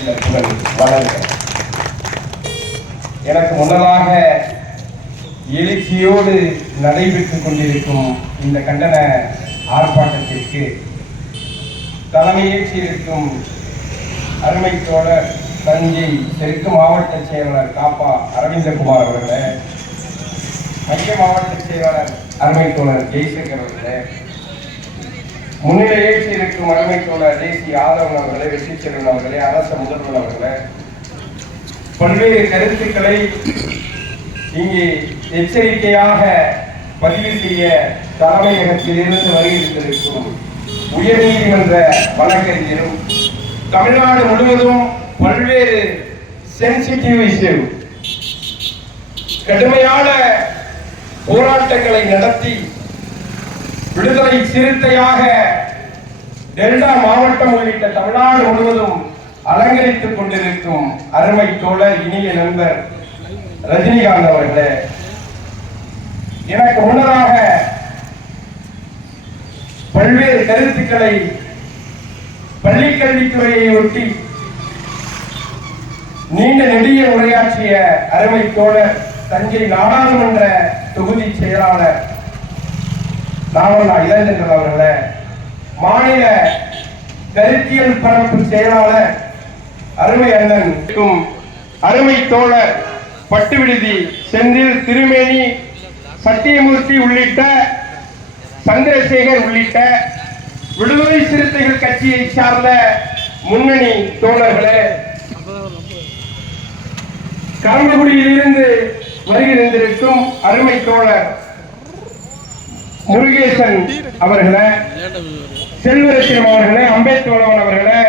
புகழ் வளர்க எனக்கு முன்னதாக எழுச்சியோடு நடைபெற்றுக் கொண்டிருக்கும் இந்த கண்டன ஆர்ப்பாட்டத்திற்கு தலைமையேற்றிருக்கும் அருமை தோழர் தஞ்சை தெற்கு மாவட்ட செயலாளர் காப்பா அரவிந்தகுமார் அவர்களே மைய மாவட்ட செயலாளர் அருமை தோழர் ஜெய்சங்கர் அவர்களே முன்னிலையே இருக்கும் அருமை தோழர் தேசி ஆதவன் அவர்களே வெற்றிச்செல்வன் அவர்களே அரச முதல்வர் அவர்களே பல்வேறு கருத்துக்களை இங்கே எச்சரிக்கையாக பதிவு செய்ய தலைமையகத்திலிருந்து வருகின்றிருக்கும் உயர்நீதிமன்ற வழக்கறிஞரும் தமிழ்நாடு முழுவதும் பல்வேறு சென்சிட்டிவ் இஷ்யூ கடுமையான போராட்டங்களை நடத்தி விடுதலை சிறுத்தையாக டெல்டா மாவட்டம் உள்ளிட்ட தமிழ்நாடு முழுவதும் அலங்கரித்துக் கொண்டிருக்கும் அருமை தோழர் இனிய நண்பர் ரஜினிகாந்த் அவர்களே. எனக்கு முன்னதாக பல்வேறு கருத்துக்களை பள்ளிக்கல்வித்துறையை ஒட்டி நீண்ட நெடிய உரையாற்றிய அருமை தோழர் தஞ்சை நாடாளுமன்ற தொகுதி செயலாளர் நாவலா இளைஞர்கள் அவர்களே மாநில கருத்தியல் பரப்பு செயலாளர் அருமை அண்ணன் அருமை தோழர் பட்டு விடுதி செந்தில் திருமேனி சத்தியமூர்த்தி உள்ளிட்ட சந்திரசேகர் உள்ளிட்ட விடுதலை சிறுத்தைகள் கட்சியை சார்ந்த முன்னணி தோழர்களே கரம்பக்குடியிலிருந்து வருகிறந்திருக்கும் அருமை தோழர் முருகேசன் அவர்களை செல்வரத்தினம் அவர்களை அம்பேத்கர் அவர்களை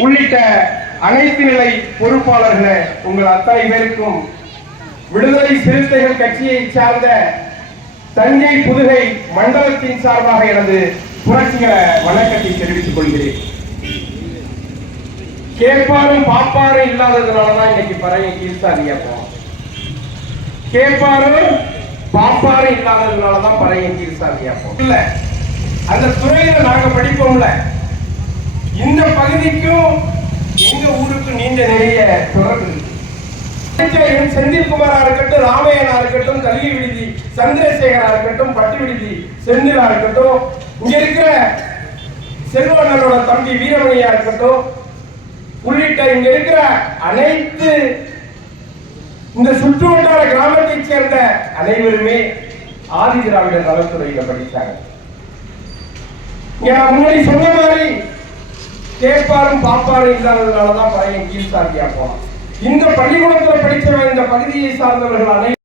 உள்ளிட்ட அனைத்து நிலை பொறுப்பாளர்களை உங்கள் அத்தனை பேருக்கும் விடுதலை சிறுத்தைகள் கட்சியை சார்ந்த தஞ்சை புதுகை மண்டலத்தின் சார்பாக எனது புரட்சிகர வணக்கத்தை தெரிவித்துக் கொள்கிறேன். கேட்பாரும் பாப்பாரும் இல்லாததுனாலதான் இன்னைக்கு பறைய கீழ்சாதியா போவோம் கேட்பாரும் பாப்பாரும் இல்லாததுனால தான் பழைய போவோம் இல்ல. அந்த துறையில நாங்க படிப்போம்ல. இந்த பகுதிக்கும் எங்க ஊருக்கு நீண்ட நிறைய தொடர்பு இருக்கு. செந்தில்குமாரா இருக்கட்டும் ராமையனா இருக்கட்டும் கல்வி விடுதி சந்திரசேகரா இருக்கட்டும் பட்டு விடுதி செந்திலா இருக்கட்டும் இங்க இருக்கிற செல்வண்ணனோட தம்பி வீரமணியா இருக்கட்டும் உள்ளிட்ட இங்க இருக்கிற அனைத்து இந்த சுற்று வட்டார கிராமத்தைச் சேர்ந்த அனைவருமே ஆதி திராவிடர் நலத்துறையில படித்தாங்க முன்னாடி சொன்ன மாதிரி கேட்பாரும் பாப்பாரும் இல்லாததுனாலதான் பழைய கீழ்சாதியா போனோம். இந்த பள்ளிக்கூடத்துல படித்தவன் இந்த பகுதியை சார்ந்தவர்கள் அனைவரும்